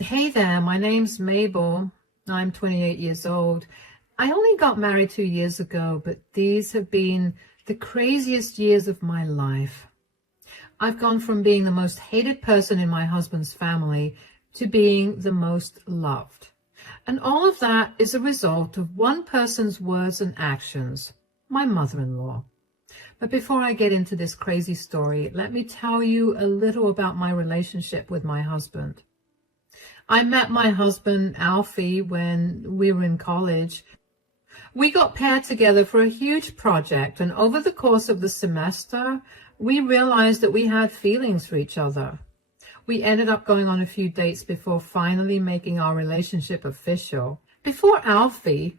Hey there, my name's Mabel. I'm 28 years old. I only got married 2 years ago, but these have been the craziest years of my life. I've gone from being the most hated person in my husband's family to being the most loved. And all of that is a result of one person's words and actions, my mother-in-law. But before I get into this crazy story, let me tell you a little about my relationship with my husband. I met my husband, Alfie, when we were in college. We got paired together for a huge project, and over the course of the semester, we realized that we had feelings for each other. We ended up going on a few dates before finally making our relationship official. Before Alfie,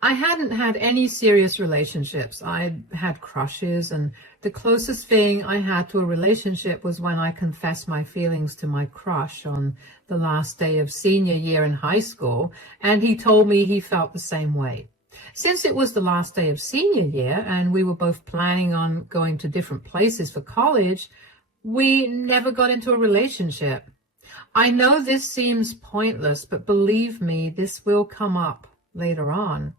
I hadn't had any serious relationships. I had crushes, and the closest thing I had to a relationship was when I confessed my feelings to my crush on the last day of senior year in high school, and he told me he felt the same way. Since it was the last day of senior year and we were both planning on going to different places for college, we never got into a relationship. I know this seems pointless, but believe me, this will come up later on.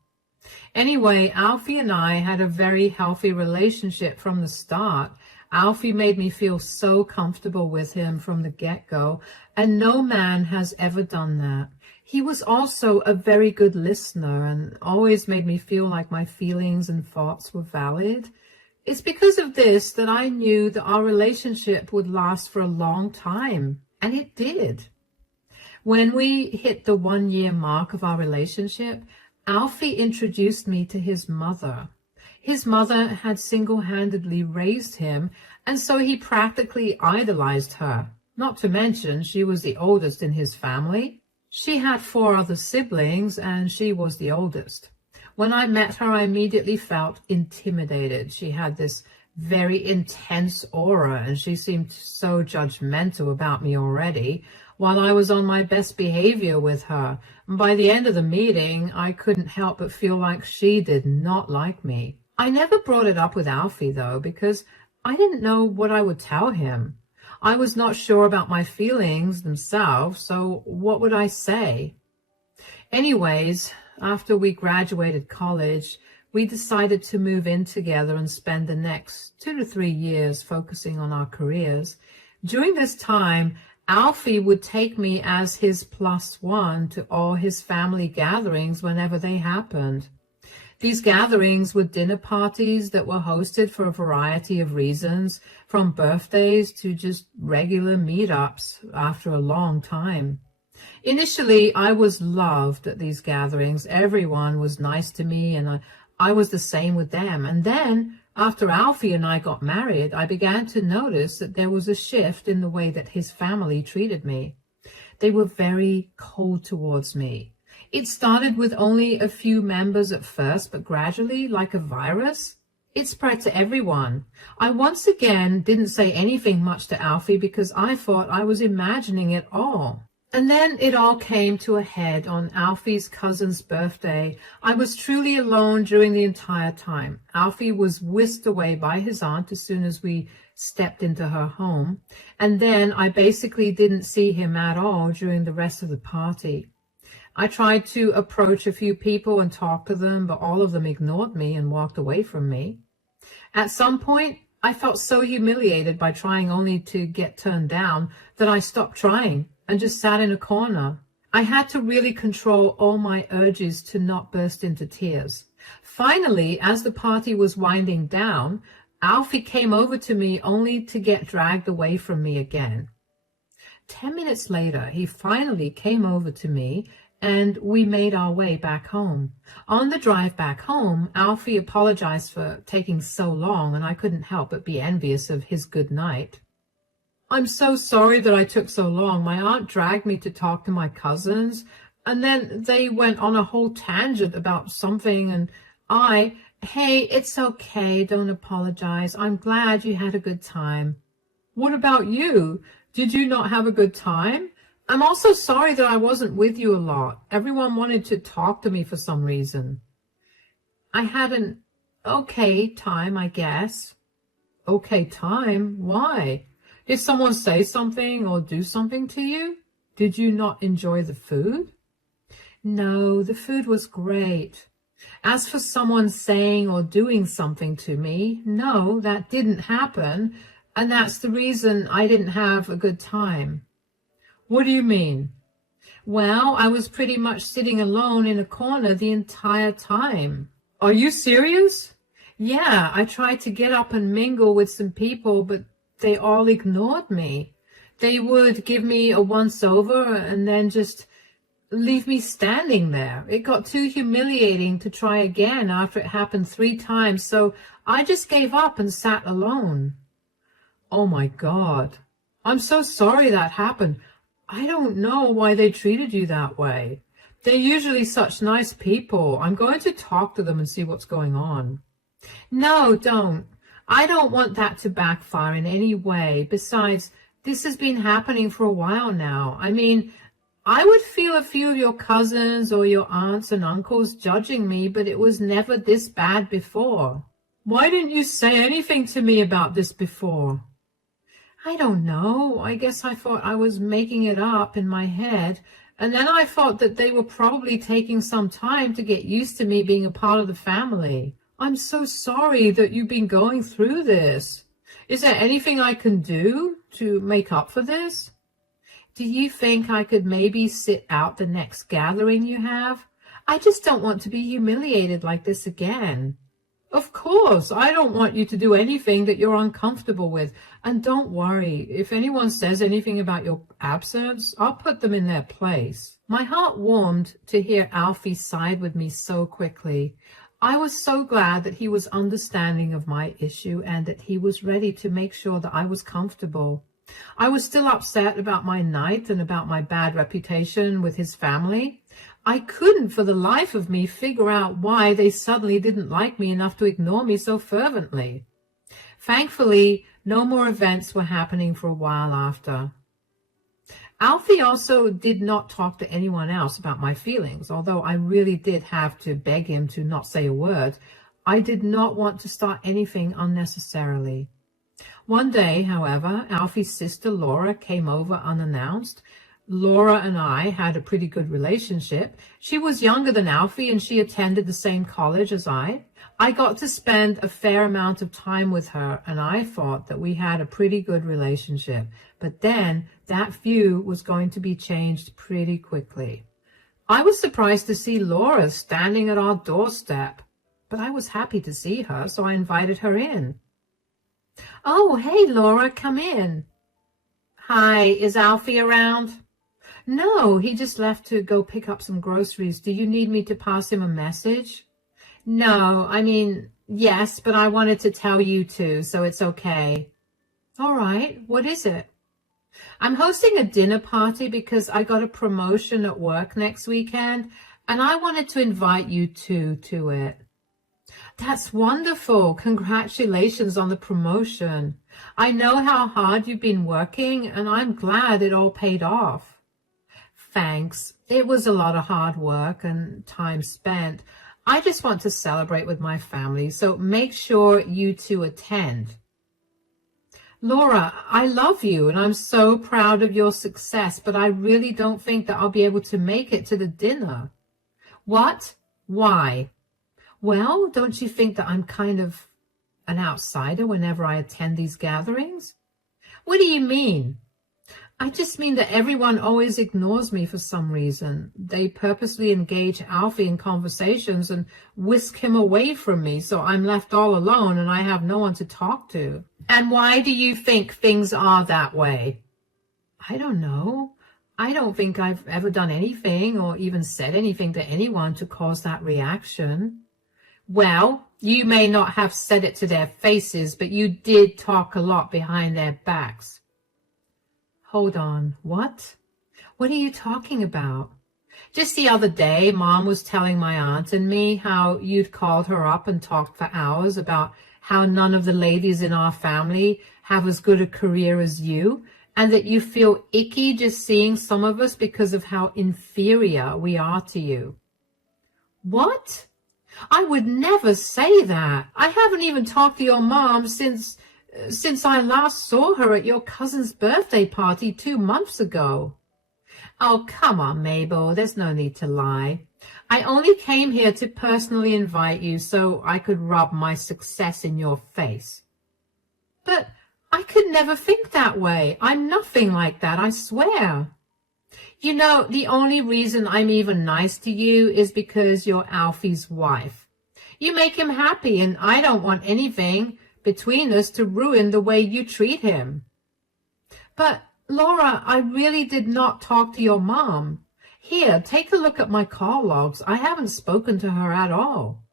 Anyway, Alfie and I had a very healthy relationship from the start. Alfie made me feel so comfortable with him from the get-go, and no man has ever done that. He was also a very good listener and always made me feel like my feelings and thoughts were valid. It's because of this that I knew that our relationship would last for a long time, and it did. When we hit the 1 year mark of our relationship, Alfie introduced me to his mother. His mother had single-handedly raised him, and so he practically idolized her. Not to mention, she was the oldest in his family. She had 4 other siblings, and she was the oldest. When I met her, I immediately felt intimidated. She had this very intense aura, and she seemed so judgmental about me already, while I was on my best behavior with her. By the end of the meeting, I couldn't help but feel like she did not like me. I never brought it up with Alfie, though, because I didn't know what I would tell him. I was not sure about my feelings themselves, so what would I say? Anyways, after we graduated college, we decided to move in together and spend the next 2 to 3 years focusing on our careers. During this time, Alfie would take me as his +1 to all his family gatherings whenever they happened. These gatherings were dinner parties that were hosted for a variety of reasons, from birthdays to just regular meetups after a long time. Initially, I was loved at these gatherings. Everyone was nice to me, and I was the same with them. And then, after Alfie and I got married, I began to notice that there was a shift in the way that his family treated me. They were very cold towards me. It started with only a few members at first, but gradually, like a virus, it spread to everyone. I once again didn't say anything much to Alfie because I thought I was imagining it all. And then it all came to a head on Alfie's cousin's birthday. I was truly alone during the entire time. Alfie was whisked away by his aunt as soon as we stepped into her home. And then I basically didn't see him at all during the rest of the party. I tried to approach a few people and talk to them, but all of them ignored me and walked away from me. At some point, I felt so humiliated by trying only to get turned down that I stopped trying and just sat in a corner. I had to really control all my urges to not burst into tears. Finally, as the party was winding down, Alfie came over to me only to get dragged away from me again. 10 minutes later, he finally came over to me and we made our way back home. On the drive back home, Alfie apologized for taking so long, and I couldn't help but be envious of his good night. I'm so sorry that I took so long. My aunt dragged me to talk to my cousins, and then they went on a whole tangent about something, and hey, it's okay, don't apologize. I'm glad you had a good time. What about you? Did you not have a good time? I'm also sorry that I wasn't with you a lot. Everyone wanted to talk to me for some reason. I had an okay time, I guess. Okay time? Why? Did someone say something or do something to you? Did you not enjoy the food? No, the food was great. As for someone saying or doing something to me, no, that didn't happen, and that's the reason I didn't have a good time. What do you mean? Well, I was pretty much sitting alone in a corner the entire time. Are you serious? Yeah, I tried to get up and mingle with some people, but they all ignored me. They would give me a once-over and then just leave me standing there. It got too humiliating to try again after it happened 3 times, so I just gave up and sat alone. Oh my God. I'm so sorry that happened. I don't know why they treated you that way. They're usually such nice people. I'm going to talk to them and see what's going on. No, don't. I don't want that to backfire in any way. Besides, this has been happening for a while now. I mean, I would feel a few of your cousins or your aunts and uncles judging me, but it was never this bad before. Why didn't you say anything to me about this before? I don't know. I guess I thought I was making it up in my head, and then I thought that they were probably taking some time to get used to me being a part of the family. I'm so sorry that you've been going through this. Is there anything I can do to make up for this? Do you think I could maybe sit out the next gathering you have? I just don't want to be humiliated like this again. Of course, I don't want you to do anything that you're uncomfortable with. And don't worry, if anyone says anything about your absence, I'll put them in their place. My heart warmed to hear Alfie side with me so quickly. I was so glad that he was understanding of my issue and that he was ready to make sure that I was comfortable. I was still upset about my night and about my bad reputation with his family. I couldn't for the life of me figure out why they suddenly didn't like me enough to ignore me so fervently. Thankfully, no more events were happening for a while after. Alfie also did not talk to anyone else about my feelings, although I really did have to beg him to not say a word. I did not want to start anything unnecessarily. One day, however, Alfie's sister Laura came over unannounced. Laura and I had a pretty good relationship. She was younger than Alfie and she attended the same college as I. I got to spend a fair amount of time with her and I thought that we had a pretty good relationship. But then that view was going to be changed pretty quickly. I was surprised to see Laura standing at our doorstep, but I was happy to see her, so I invited her in. Oh, hey, Laura, come in. Hi, is Alfie around? No, he just left to go pick up some groceries. Do you need me to pass him a message? No, I mean, yes, but I wanted to tell you too, so it's okay. All right, what is it? I'm hosting a dinner party because I got a promotion at work next weekend, and I wanted to invite you two to it. That's wonderful. Congratulations on the promotion. I know how hard you've been working, and I'm glad it all paid off. Thanks. It was a lot of hard work and time spent. I just want to celebrate with my family, so make sure you two attend. Laura, I love you, and I'm so proud of your success, but I really don't think that I'll be able to make it to the dinner. What? Why? Well, don't you think that I'm kind of an outsider whenever I attend these gatherings? What do you mean? I just mean that everyone always ignores me for some reason. They purposely engage Alfie in conversations and whisk him away from me, so I'm left all alone and I have no one to talk to. And why do you think things are that way? I don't know. I don't think I've ever done anything or even said anything to anyone to cause that reaction. Well, you may not have said it to their faces, but you did talk a lot behind their backs. Hold on, what? What are you talking about? Just the other day, Mom was telling my aunt and me how you'd called her up and talked for hours about how none of the ladies in our family have as good a career as you, and that you feel icky just seeing some of us because of how inferior we are to you. What? I would never say that. I haven't even talked to your mom since I last saw her at your cousin's birthday party 2 months ago. Oh, come on, Mabel. There's no need to lie. I only came here to personally invite you so I could rub my success in your face. But I could never think that way. I'm nothing like that, I swear. You know, the only reason I'm even nice to you is because you're Alfie's wife. You make him happy, and I don't want anything between us to ruin the way you treat him. But, Laura, I really did not talk to your mom. Here, take a look at my call logs. I haven't spoken to her at all.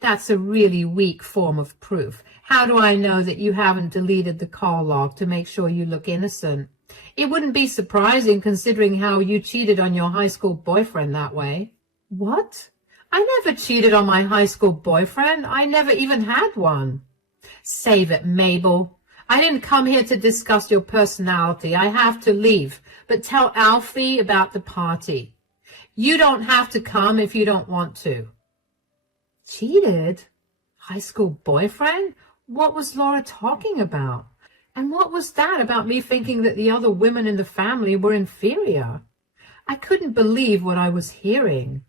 That's a really weak form of proof. How do I know that you haven't deleted the call log to make sure you look innocent? It wouldn't be surprising considering how you cheated on your high school boyfriend that way. What? I never cheated on my high school boyfriend. I never even had one. Save it, Mabel. I didn't come here to discuss your personality. I have to leave. But tell Alfie about the party. You don't have to come if you don't want to. Cheated? High school boyfriend? What was Laura talking about? And what was that about me thinking that the other women in the family were inferior? I couldn't believe what I was hearing.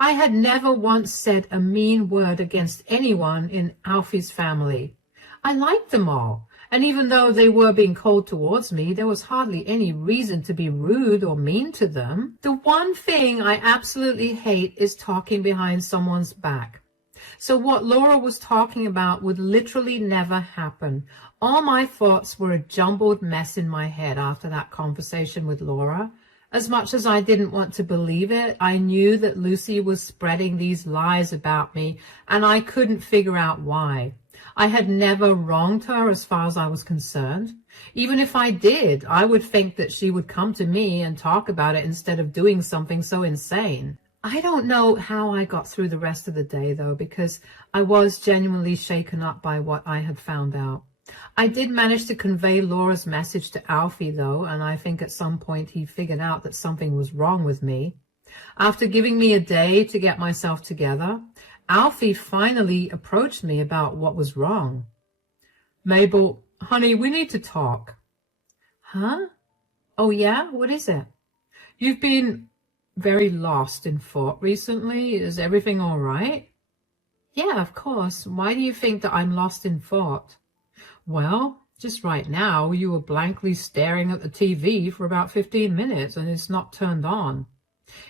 I had never once said a mean word against anyone in Alfie's family. I liked them all, and even though they were being cold towards me, there was hardly any reason to be rude or mean to them. The one thing I absolutely hate is talking behind someone's back. So what Laura was talking about would literally never happen. All my thoughts were a jumbled mess in my head after that conversation with Laura. As much as I didn't want to believe it, I knew that Lucy was spreading these lies about me, and I couldn't figure out why. I had never wronged her as far as I was concerned. Even if I did, I would think that she would come to me and talk about it instead of doing something so insane. I don't know how I got through the rest of the day, though, because I was genuinely shaken up by what I had found out. I did manage to convey Laura's message to Alfie, though, and I think at some point he figured out that something was wrong with me. After giving me a day to get myself together, Alfie finally approached me about what was wrong. Mabel, honey, we need to talk. Huh? Oh, yeah? What is it? You've been very lost in thought recently. Is everything all right? Yeah, of course. Why do you think that I'm lost in thought? Well, just right now, you were blankly staring at the TV for about 15 minutes and it's not turned on.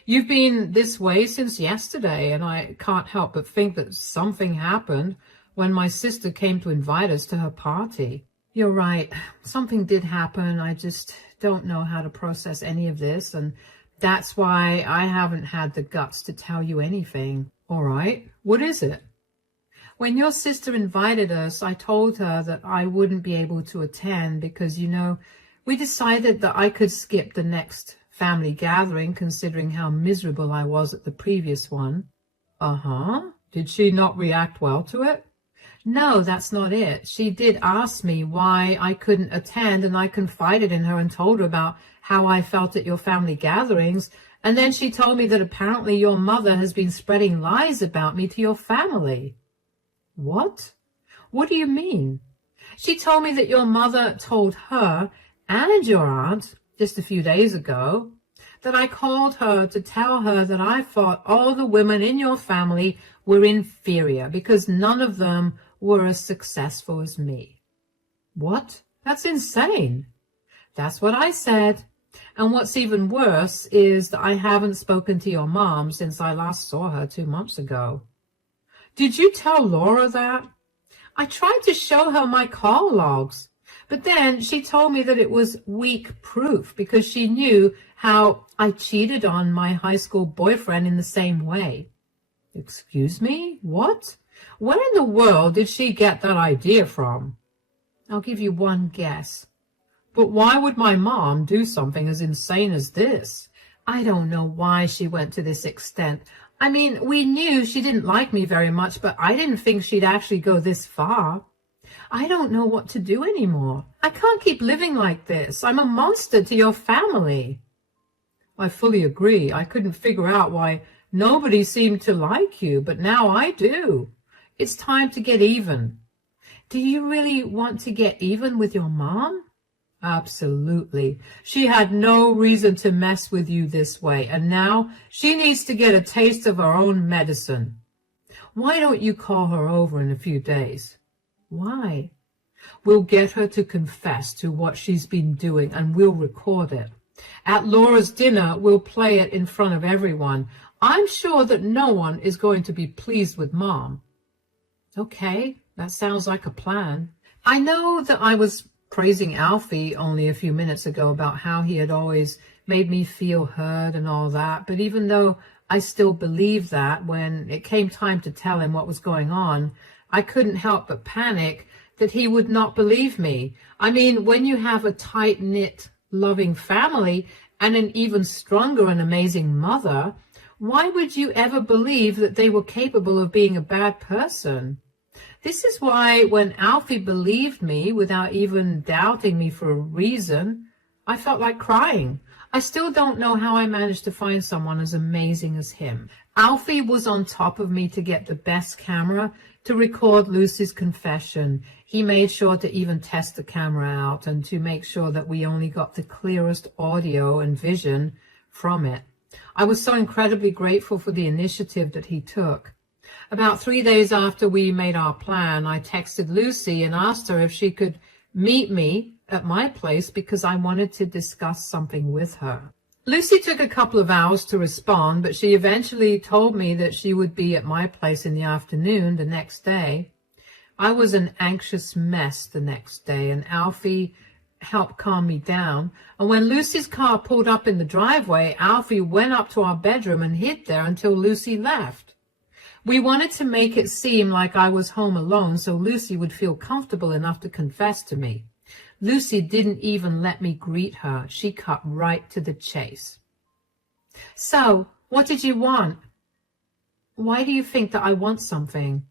You've been this way since yesterday, and I can't help but think that something happened when my sister came to invite us to her party. You're right. Something did happen. I just don't know how to process any of this, and that's why I haven't had the guts to tell you anything. All right. What is it? When your sister invited us, I told her that I wouldn't be able to attend because, we decided that I could skip the next family gathering considering how miserable I was at the previous one. Uh-huh. Did she not react well to it? No, that's not it. She did ask me why I couldn't attend, and I confided in her and told her about how I felt at your family gatherings, and then she told me that apparently your mother has been spreading lies about me to your family. What? What do you mean? She told me that your mother told her and your aunt just a few days ago that I called her to tell her that I thought all the women in your family were inferior because none of them were as successful as me. What? That's insane. That's what I said. And what's even worse is that I haven't spoken to your mom since I last saw her 2 months ago. Did you tell Laura that? I tried to show her my call logs, but then she told me that it was weak proof because she knew how I cheated on my high school boyfriend in the same way. Excuse me? What? Where in the world did she get that idea from? I'll give you one guess. But why would my mom do something as insane as this? I don't know why she went to this extent. I mean, we knew she didn't like me very much, but I didn't think she'd actually go this far. I don't know what to do anymore. I can't keep living like this. I'm a monster to your family. I fully agree. I couldn't figure out why nobody seemed to like you, but now I do. It's time to get even. Do you really want to get even with your mom? Absolutely. She had no reason to mess with you this way, and now she needs to get a taste of her own medicine. Why don't you call her over in a few days? Why? We'll get her to confess to what she's been doing, and we'll record it. At Laura's dinner, we'll play it in front of everyone. I'm sure that no one is going to be pleased with Mom. Okay, that sounds like a plan. I know that I was praising Alfie only a few minutes ago about how he had always made me feel heard and all that, but even though I still believed that, when it came time to tell him what was going on, I couldn't help but panic that he would not believe me. I mean, when you have a tight-knit, loving family and an even stronger and amazing mother, why would you ever believe that they were capable of being a bad person? This is why when Alfie believed me without even doubting me for a reason, I felt like crying. I still don't know how I managed to find someone as amazing as him. Alfie was on top of me to get the best camera to record Lucy's confession. He made sure to even test the camera out and to make sure that we only got the clearest audio and vision from it. I was so incredibly grateful for the initiative that he took. About 3 days after we made our plan, I texted Lucy and asked her if she could meet me at my place because I wanted to discuss something with her. Lucy took a couple of hours to respond, but she eventually told me that she would be at my place in the afternoon the next day. I was an anxious mess the next day, and Alfie helped calm me down. And when Lucy's car pulled up in the driveway, Alfie went up to our bedroom and hid there until Lucy left. We wanted to make it seem like I was home alone so Lucy would feel comfortable enough to confess to me. Lucy didn't even let me greet her. She cut right to the chase. So, what did you want? Why do you think that I want something?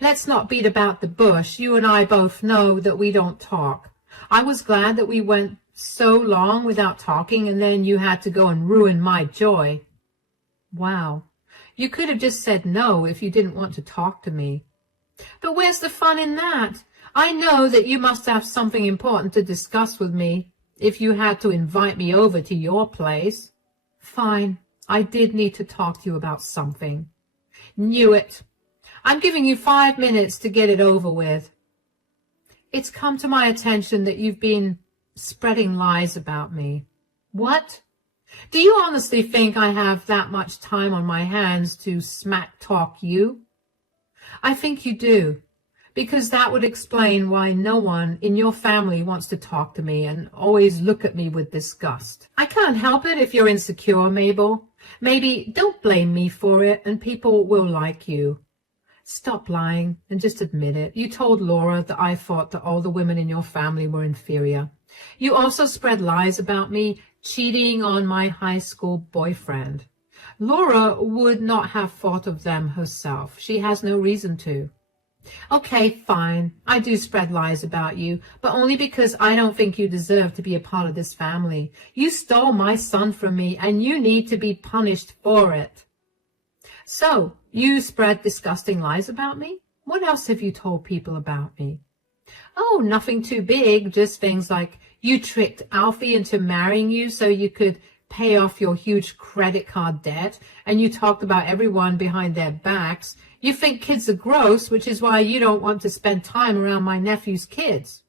Let's not beat about the bush. You and I both know that we don't talk. I was glad that we went so long without talking, and then you had to go and ruin my joy. Wow. You could have just said no if you didn't want to talk to me. But where's the fun in that? I know that you must have something important to discuss with me if you had to invite me over to your place. Fine, I did need to talk to you about something. Knew it. I'm giving you 5 minutes to get it over with. It's come to my attention that you've been spreading lies about me. What? Do you honestly think I have that much time on my hands to smack talk you? I think you do, because that would explain why no one in your family wants to talk to me and always look at me with disgust. I can't help it if you're insecure, Mabel. Maybe don't blame me for it and people will like you. Stop lying and just admit it. You told Laura that I thought that all the women in your family were inferior. You also spread lies about me cheating on my high school boyfriend. Laura would not have thought of them herself. She has no reason to. Okay, fine. I do spread lies about you, but only because I don't think you deserve to be a part of this family. You stole my son from me, and you need to be punished for it. So, you spread disgusting lies about me? What else have you told people about me? Oh, nothing too big, just things like you tricked Alfie into marrying you so you could pay off your huge credit card debt, and you talked about everyone behind their backs. You think kids are gross, which is why you don't want to spend time around my nephew's kids.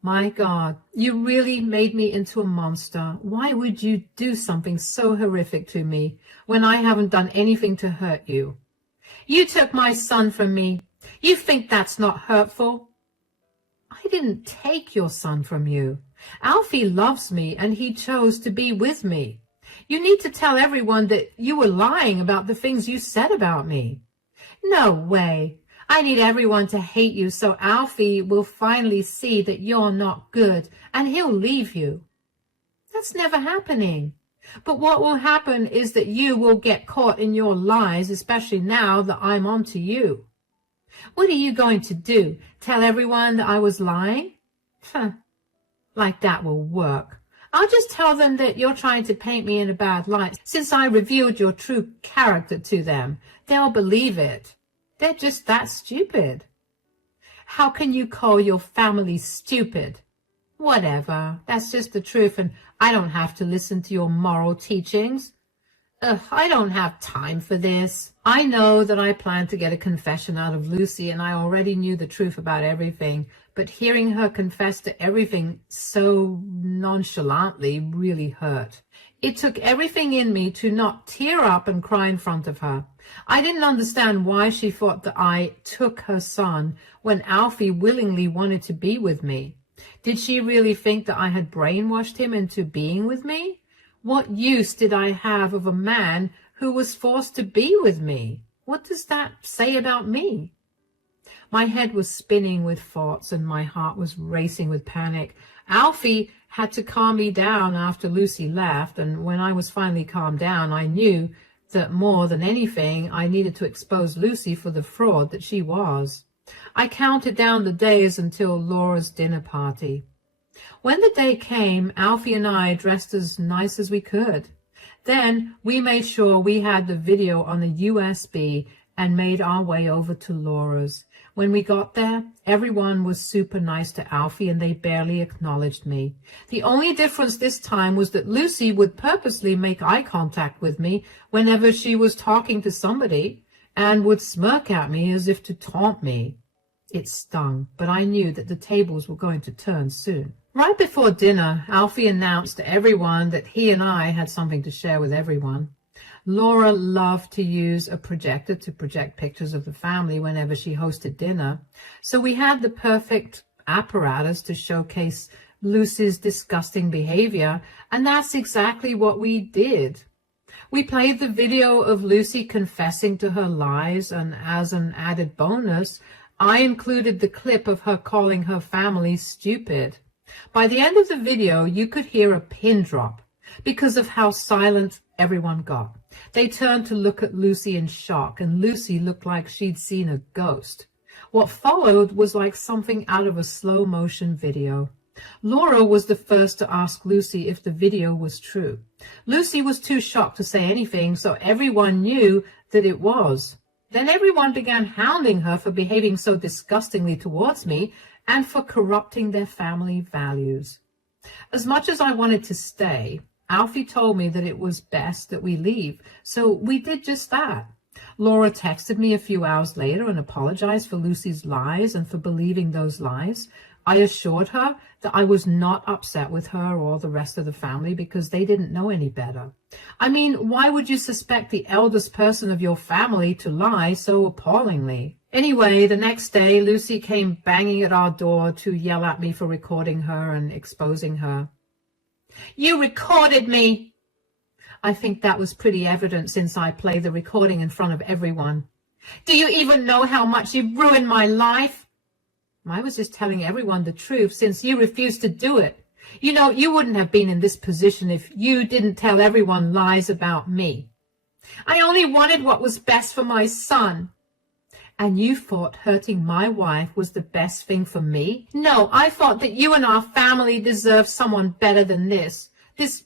My God, you really made me into a monster. Why would you do something so horrific to me when I haven't done anything to hurt you? You took my son from me. You think that's not hurtful? I didn't take your son from you. Alfie loves me, and he chose to be with me. You need to tell everyone that you were lying about the things you said about me. No way. I need everyone to hate you so Alfie will finally see that you're not good, and he'll leave you. That's never happening. But what will happen is that you will get caught in your lies, especially now that I'm on to you. What are you going to do? Tell everyone that I was lying? Like that will work. I'll just tell them that you're trying to paint me in a bad light. Since I revealed your true character to them, they'll believe it. They're just that stupid. How can you call your family stupid? Whatever, that's just the truth, and I don't have to listen to your moral teachings. Ugh, I don't have time for this. I know that I planned to get a confession out of Lucy, and I already knew the truth about everything, but hearing her confess to everything so nonchalantly really hurt. It took everything in me to not tear up and cry in front of her. I didn't understand why she thought that I took her son when Alfie willingly wanted to be with me. Did she really think that I had brainwashed him into being with me? What use did I have of a man who was forced to be with me? What does that say about me? My head was spinning with thoughts and my heart was racing with panic. Alfie had to calm me down after Lucy left, and when I was finally calmed down, I knew that more than anything, I needed to expose Lucy for the fraud that she was. I counted down the days until Laura's dinner party. When the day came, Alfie and I dressed as nice as we could. Then we made sure we had the video on a USB and made our way over to Laura's. When we got there, everyone was super nice to Alfie and they barely acknowledged me. The only difference this time was that Lucy would purposely make eye contact with me whenever she was talking to somebody and would smirk at me as if to taunt me. It stung, but I knew that the tables were going to turn soon. Right before dinner, Alfie announced to everyone that he and I had something to share with everyone. Laura loved to use a projector to project pictures of the family whenever she hosted dinner, so we had the perfect apparatus to showcase Lucy's disgusting behavior, and that's exactly what we did. We played the video of Lucy confessing to her lies, and as an added bonus, I included the clip of her calling her family stupid. By the end of the video, you could hear a pin drop because of how silent everyone got. They turned to look at Lucy in shock, and Lucy looked like she'd seen a ghost. What followed was like something out of a slow-motion video. Laura was the first to ask Lucy if the video was true. Lucy was too shocked to say anything, so everyone knew that it was. Then everyone began hounding her for behaving so disgustingly towards me and for corrupting their family values. As much as I wanted to stay, Alfie told me that it was best that we leave, so we did just that. Laura texted me a few hours later and apologized for Lucy's lies and for believing those lies. I assured her that I was not upset with her or the rest of the family because they didn't know any better. I mean, why would you suspect the eldest person of your family to lie so appallingly? Anyway, the next day, Lucy came banging at our door to yell at me for recording her and exposing her. "You recorded me!" I think that was pretty evident since I played the recording in front of everyone. "Do you even know how much you've ruined my life?" I was just telling everyone the truth since you refused to do it. You know, you wouldn't have been in this position if you didn't tell everyone lies about me. I only wanted what was best for my son. And you thought hurting my wife was the best thing for me? No, I thought that you and our family deserved someone better than this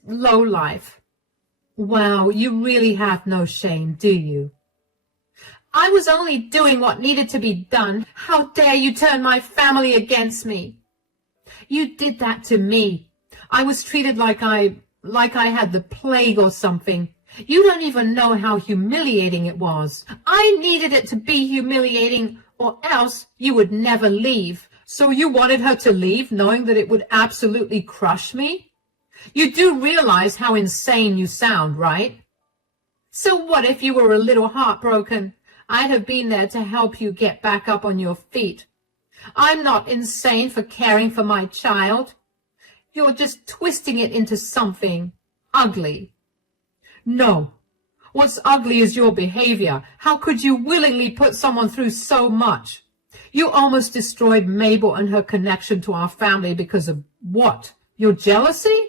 lowlife. Wow, you really have no shame, do you? I was only doing what needed to be done. How dare you turn my family against me? You did that to me. I was treated like I had the plague or something. You don't even know how humiliating it was. I needed it to be humiliating, or else you would never leave. So you wanted her to leave, knowing that it would absolutely crush me? You do realize how insane you sound, right? So what if you were a little heartbroken? I'd have been there to help you get back up on your feet. I'm not insane for caring for my child. You're just twisting it into something ugly. No. What's ugly is your behavior. How could you willingly put someone through so much? You almost destroyed Mabel and her connection to our family because of what? Your jealousy?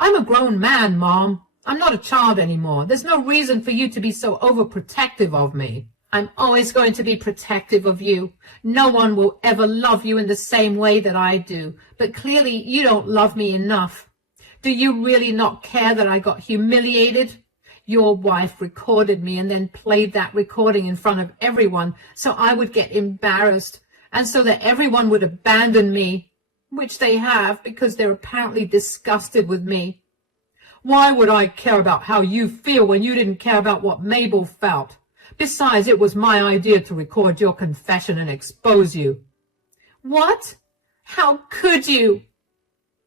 I'm a grown man, Mom. I'm not a child anymore. There's no reason for you to be so overprotective of me. I'm always going to be protective of you. No one will ever love you in the same way that I do. But clearly you don't love me enough. Do you really not care that I got humiliated? Your wife recorded me and then played that recording in front of everyone so I would get embarrassed and so that everyone would abandon me. which they have because they're apparently disgusted with me. Why would I care about how you feel when you didn't care about what Mabel felt? Besides, it was my idea to record your confession and expose you. What? How could you?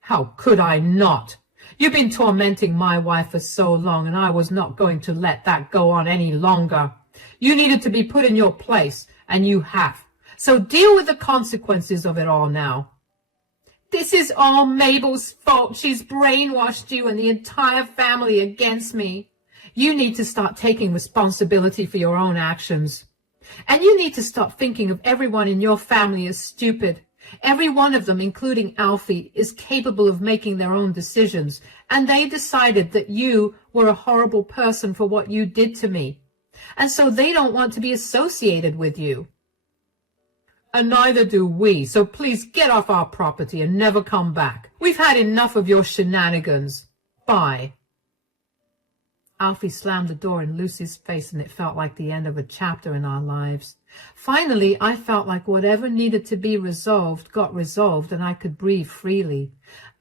How could I not? You've been tormenting my wife for so long, and I was not going to let that go on any longer. You needed to be put in your place, and you have. So deal with the consequences of it all now. This is all Mabel's fault. She's brainwashed you and the entire family against me. You need to start taking responsibility for your own actions. And you need to stop thinking of everyone in your family as stupid. Every one of them, including Alfie, is capable of making their own decisions, and they decided that you were a horrible person for what you did to me. And so they don't want to be associated with you. And neither do we, so please get off our property and never come back. We've had enough of your shenanigans. Bye. Alfie slammed the door in Lucy's face, and it felt like the end of a chapter in our lives. Finally, I felt like whatever needed to be resolved got resolved, and I could breathe freely.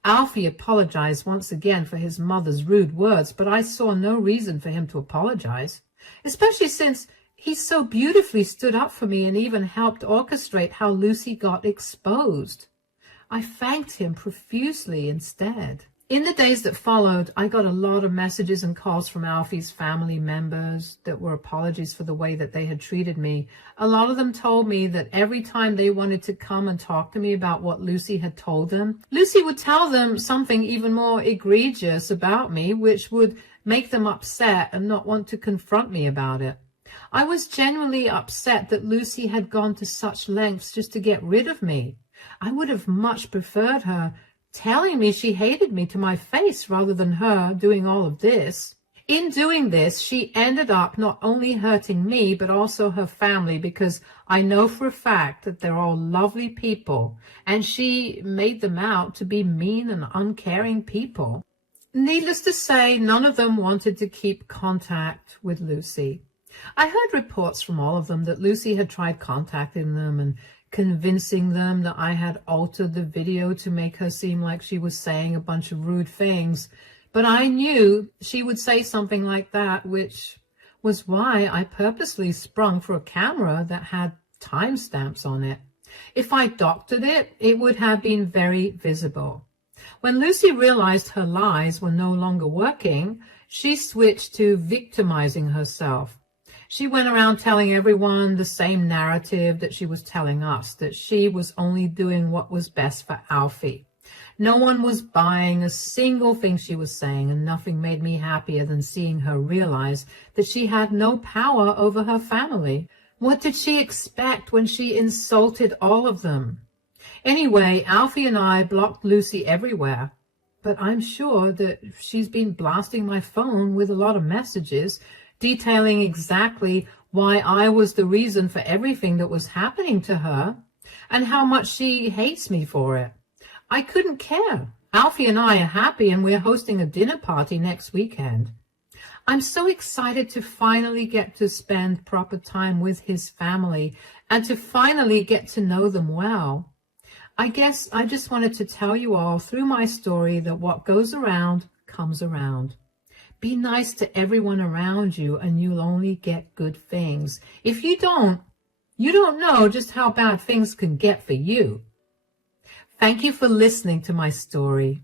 Alfie apologized once again for his mother's rude words, but I saw no reason for him to apologize, especially since he so beautifully stood up for me and even helped orchestrate how Lucy got exposed. I thanked him profusely instead. In the days that followed, I got a lot of messages and calls from Alfie's family members that were apologies for the way that they had treated me. A lot of them told me that every time they wanted to come and talk to me about what Lucy had told them, Lucy would tell them something even more egregious about me, which would make them upset and not want to confront me about it. I was genuinely upset that Lucy had gone to such lengths just to get rid of me. I would have much preferred her telling me she hated me to my face rather than her doing all of this. In doing this, she ended up not only hurting me, but also her family, because I know for a fact that they're all lovely people, and she made them out to be mean and uncaring people. Needless to say, none of them wanted to keep contact with Lucy. I heard reports from all of them that Lucy had tried contacting them and convincing them that I had altered the video to make her seem like she was saying a bunch of rude things. But I knew she would say something like that, which was why I purposely sprung for a camera that had timestamps on it. If I doctored it, it would have been very visible. When Lucy realized her lies were no longer working, she switched to victimizing herself. She went around telling everyone the same narrative that she was telling us, that she was only doing what was best for Alfie. No one was buying a single thing she was saying, and nothing made me happier than seeing her realize that she had no power over her family. What did she expect when she insulted all of them? Anyway, Alfie and I blocked Lucy everywhere, but I'm sure that she's been blasting my phone with a lot of messages detailing exactly why I was the reason for everything that was happening to her and how much she hates me for it. I couldn't care. Alfie and I are happy, and we're hosting a dinner party next weekend. I'm so excited to finally get to spend proper time with his family and to finally get to know them well. I guess I just wanted to tell you all through my story that what goes around comes around. Be nice to everyone around you and you'll only get good things. If you don't know just how bad things can get for you. Thank you for listening to my story.